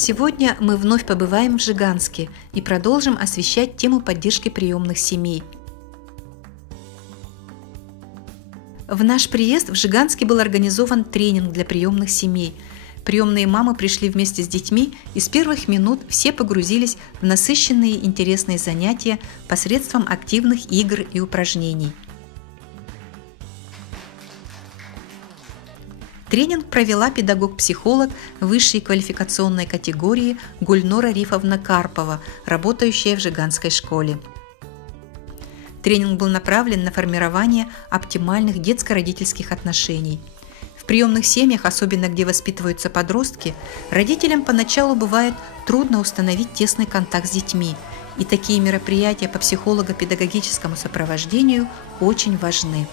Сегодня мы вновь побываем в Жиганске и продолжим освещать тему поддержки приемных семей. В наш приезд в Жиганске был организован тренинг для приемных семей. Приемные мамы пришли вместе с детьми, и с первых минут все погрузились в насыщенные интересные занятия посредством активных игр и упражнений. Тренинг провела педагог-психолог высшей квалификационной категории Гульнора Рифовна Карпова, работающая в Жиганской школе. Тренинг был направлен на формирование оптимальных детско-родительских отношений. В приемных семьях, особенно где воспитываются подростки, родителям поначалу бывает трудно установить тесный контакт с детьми, и такие мероприятия по психолого-педагогическому сопровождению очень важны.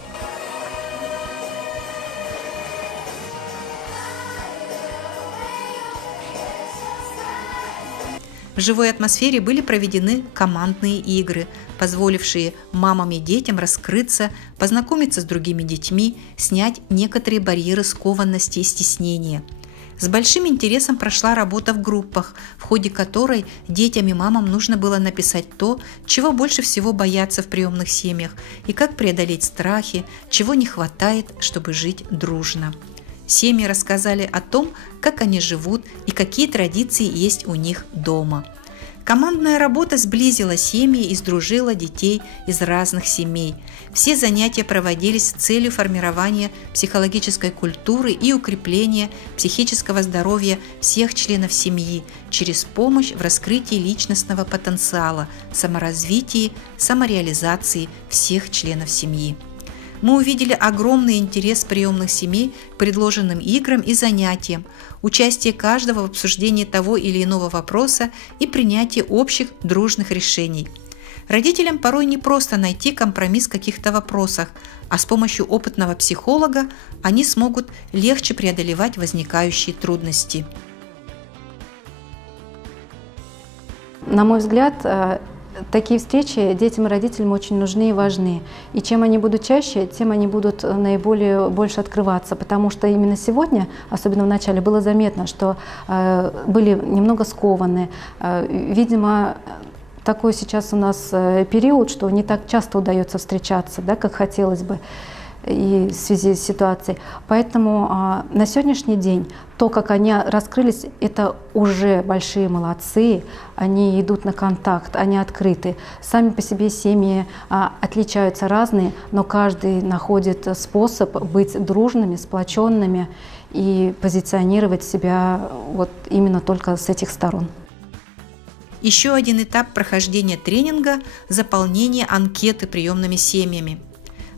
В живой атмосфере были проведены командные игры, позволившие мамам и детям раскрыться, познакомиться с другими детьми, снять некоторые барьеры скованности и стеснения. С большим интересом прошла работа в группах, в ходе которой детям и мамам нужно было написать то, чего больше всего боятся в приемных семьях, и как преодолеть страхи, чего не хватает, чтобы жить дружно. Семьи рассказали о том, как они живут и какие традиции есть у них дома. Командная работа сблизила семьи и сдружила детей из разных семей. Все занятия проводились с целью формирования психологической культуры и укрепления психического здоровья всех членов семьи через помощь в раскрытии личностного потенциала, саморазвитии, самореализации всех членов семьи. Мы увидели огромный интерес приемных семей к предложенным играм и занятиям, участие каждого в обсуждении того или иного вопроса и принятие общих дружных решений. Родителям порой не просто найти компромисс в каких-то вопросах, а с помощью опытного психолога они смогут легче преодолевать возникающие трудности. На мой взгляд, такие встречи детям и родителям очень нужны и важны. И чем они будут чаще, тем они будут больше открываться. Потому что именно сегодня, особенно в начале, было заметно, что были немного скованы. Видимо, такой сейчас у нас период, что не так часто удается встречаться, да, как хотелось бы, и в связи с ситуацией. Поэтому на сегодняшний день то, как они раскрылись, это уже большие молодцы. Они идут на контакт, они открыты. Сами по себе семьи отличаются разные, но каждый находит способ быть дружными, сплоченными и позиционировать себя вот именно только с этих сторон. Еще один этап прохождения тренинга – заполнение анкеты приемными семьями.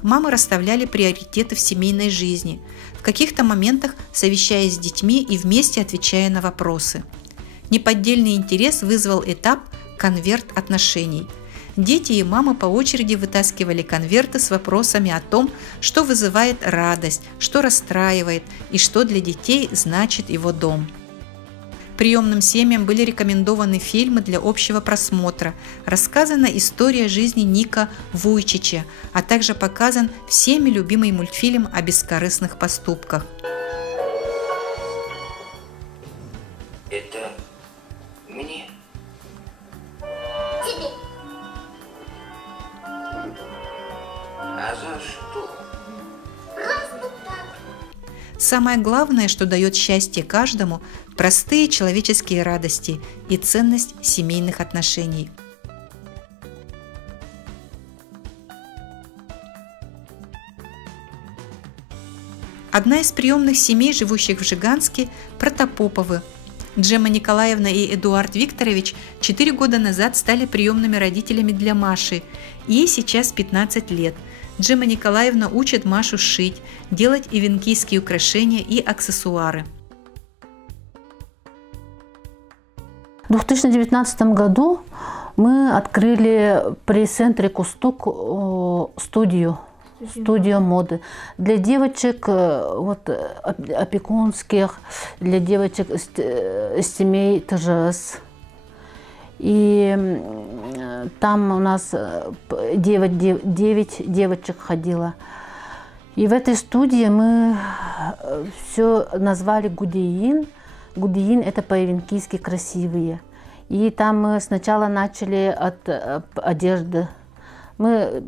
Мамы расставляли приоритеты в семейной жизни, в каких-то моментах совещаясь с детьми и вместе отвечая на вопросы. Неподдельный интерес вызвал этап «конверт отношений». Дети и мамы по очереди вытаскивали конверты с вопросами о том, что вызывает радость, что расстраивает и что для детей значит его дом. Приемным семьям были рекомендованы фильмы для общего просмотра, рассказана история жизни Ника Вуйчича, а также показан всеми любимый мультфильм о бескорыстных поступках. Это мне? Тебе. А за что? Просто так. Самое главное, что дает счастье каждому – простые человеческие радости и ценность семейных отношений. Одна из приемных семей, живущих в Жиганске, Протопоповы. Джема Николаевна и Эдуард Викторович 4 года назад стали приемными родителями для Маши. Ей сейчас 15 лет. Джема Николаевна учит Машу шить, делать ивенкийские украшения и аксессуары. В 2019 году мы открыли при центре Кустук студию моды для девочек опекунских, для девочек из семей ТЖС. И там у нас 9 девочек ходило. И в этой студии мы все назвали Гудеин, Гудиин – это по-эвенкийски красивые. И там мы сначала начали от одежды. Мы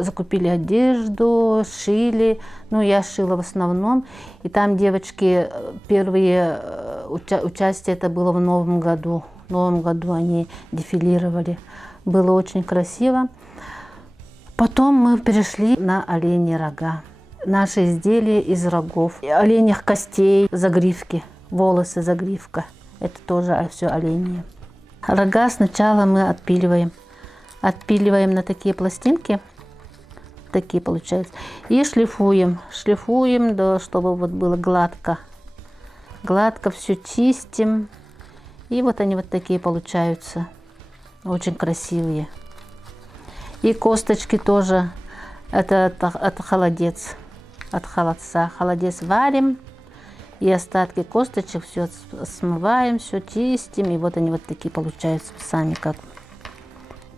закупили одежду, шили. Ну, я шила в основном. И там девочки, первые участие это было в Новом году. В Новом году они дефилировали. Было очень красиво. Потом мы перешли на оленьи рога. Наши изделия из рогов, оленьих костей, загривки, волосы загривка. Это тоже все оленьи. Рога сначала мы отпиливаем. Отпиливаем на такие пластинки, такие получаются, и шлифуем. Шлифуем, чтобы вот было гладко. Гладко все чистим. И вот они вот такие получаются. Очень красивые. И косточки тоже. Это от холодец. От холодца. Холодец варим. И остатки косточек все смываем, все чистим. И вот они вот такие получаются сами, как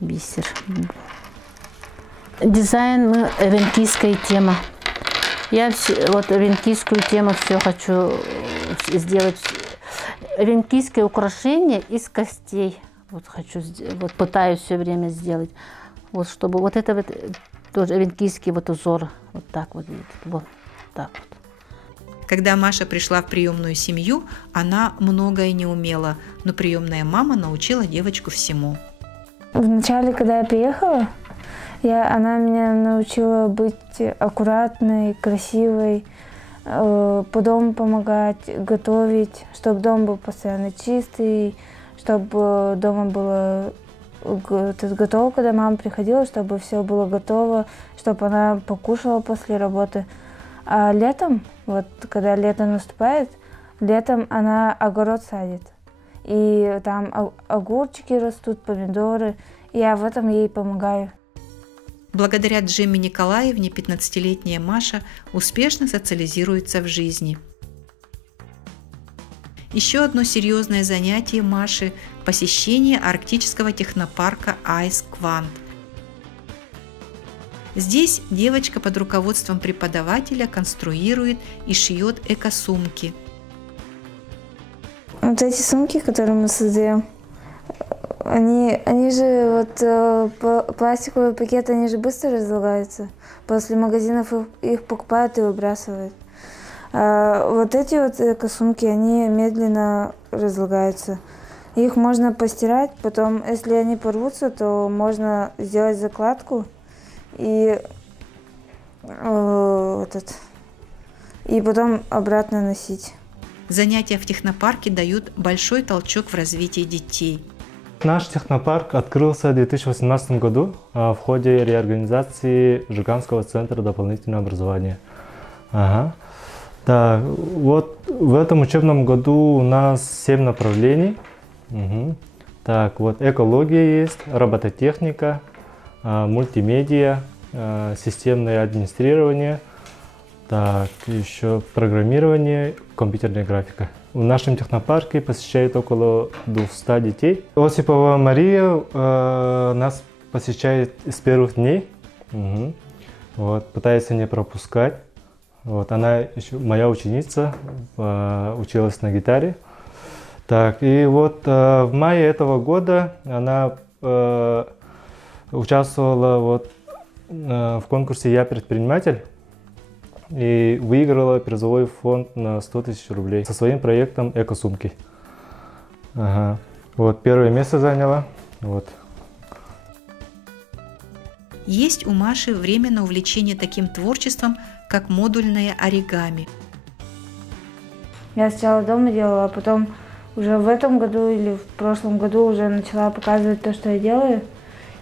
бисер. Дизайн мы эвенкийская тема. Я вот эвенкийскую тему все хочу сделать. Эвенкийское украшение из костей. Вот хочу, вот пытаюсь все время сделать. Вот чтобы вот это вот тоже эвенкийский вот узор. Вот так вот. Вот так вот. Когда Маша пришла в приемную семью, она многое не умела, но приемная мама научила девочку всему. Вначале, когда я приехала, она меня научила быть аккуратной, красивой, по дому помогать, готовить, чтобы дом был постоянно чистый, чтобы дома было готово, когда мама приходила, чтобы все было готово, чтобы она покушала после работы. А летом, вот когда лето наступает, летом она огород садит. И там огурчики растут, помидоры. И я в этом ей помогаю. Благодаря Джемме Николаевне 15-летняя Маша успешно социализируется в жизни. Еще одно серьезное занятие Маши – посещение арктического технопарка Ice Quant. Здесь девочка под руководством преподавателя конструирует и шьет эко-сумки. Вот эти сумки, которые мы создаем, они же, вот пластиковые пакеты, они же быстро разлагаются. После магазинов их покупают и выбрасывают. А вот эти вот эко-сумки, они медленно разлагаются. Их можно постирать, потом, если они порвутся, то можно сделать закладку и потом обратно носить. Занятия в технопарке дают большой толчок в развитии детей. Наш технопарк открылся в 2018 году в ходе реорганизации Жиганского центра дополнительного образования. Ага. Да, вот в этом учебном году у нас 7 направлений. Угу. Так, вот экология есть, робототехника, мультимедиа, системное администрирование, так, еще программирование, компьютерная графика. В нашем технопарке посещает около 200 детей. Осипова Мария нас посещает с первых дней. Угу. Вот, пытается не пропускать. Вот, она еще моя ученица, училась на гитаре. Так, и вот в мае этого года она участвовала вот, в конкурсе «Я предприниматель» и выиграла призовой фонд на 100 000 рублей со своим проектом «Эко-сумки». Ага. Вот, первое место заняла. Вот. Есть у Маши время на увлечение таким творчеством, как модульное оригами. Я сначала дома делала, а потом уже в этом году или в прошлом году уже начала показывать то, что я делаю.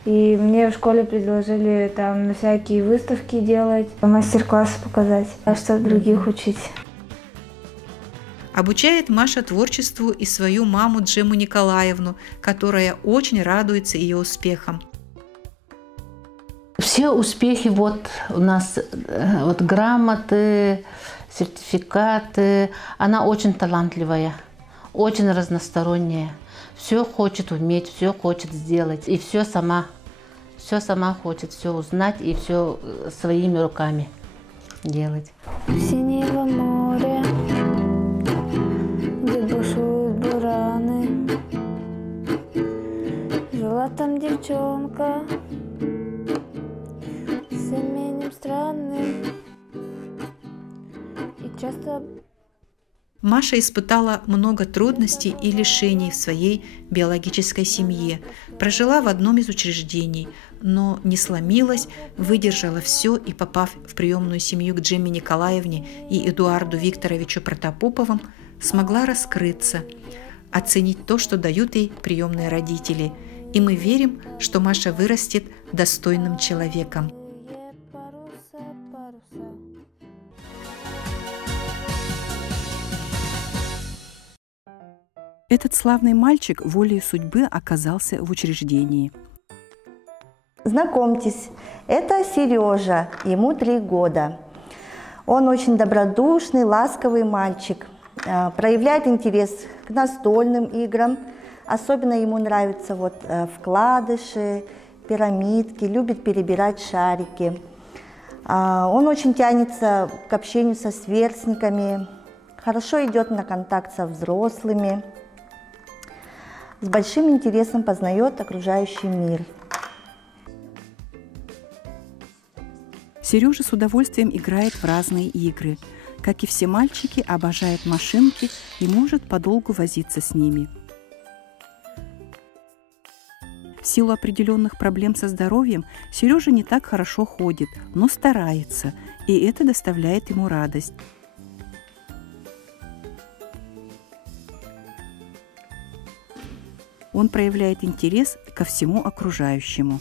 И мне в школе предложили там на всякие выставки делать, мастер-классы показать, чтобы других учить. Обучает Маша творчеству и свою маму Джемму Николаевну, которая очень радуется ее успехам. Все успехи вот у нас, вот грамоты, сертификаты. Она очень талантливая, очень разносторонняя. Все хочет уметь, все хочет сделать. И все сама хочет, все узнать и все своими руками делать. Синего моря, где там девчонка с именем странным и часто... Маша испытала много трудностей и лишений в своей биологической семье, прожила в одном из учреждений, но не сломилась, выдержала все и, попав в приемную семью к Джемме Николаевне и Эдуарду Викторовичу Протопоповым, смогла раскрыться, оценить то, что дают ей приемные родители. И мы верим, что Маша вырастет достойным человеком. Этот славный мальчик волею судьбы оказался в учреждении. Знакомьтесь, это Сережа, ему 3 года. Он очень добродушный, ласковый мальчик, проявляет интерес к настольным играм. Особенно ему нравятся вкладыши, пирамидки, любит перебирать шарики. Он очень тянется к общению со сверстниками, хорошо идет на контакт со взрослыми, с большим интересом познает окружающий мир. Сережа с удовольствием играет в разные игры. Как и все мальчики, обожает машинки и может подолгу возиться с ними. В силу определенных проблем со здоровьем Сережа не так хорошо ходит, но старается, и это доставляет ему радость. Он проявляет интерес ко всему окружающему.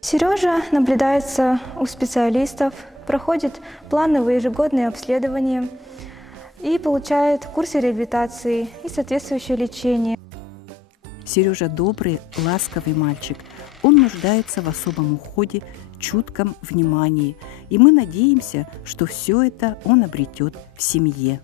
Сережа наблюдается у специалистов, проходит плановые ежегодные обследования и получает курсы реабилитации и соответствующее лечение. Сережа добрый, ласковый мальчик. Он нуждается в особом уходе, чутком внимании. И мы надеемся, что все это он обретет в семье.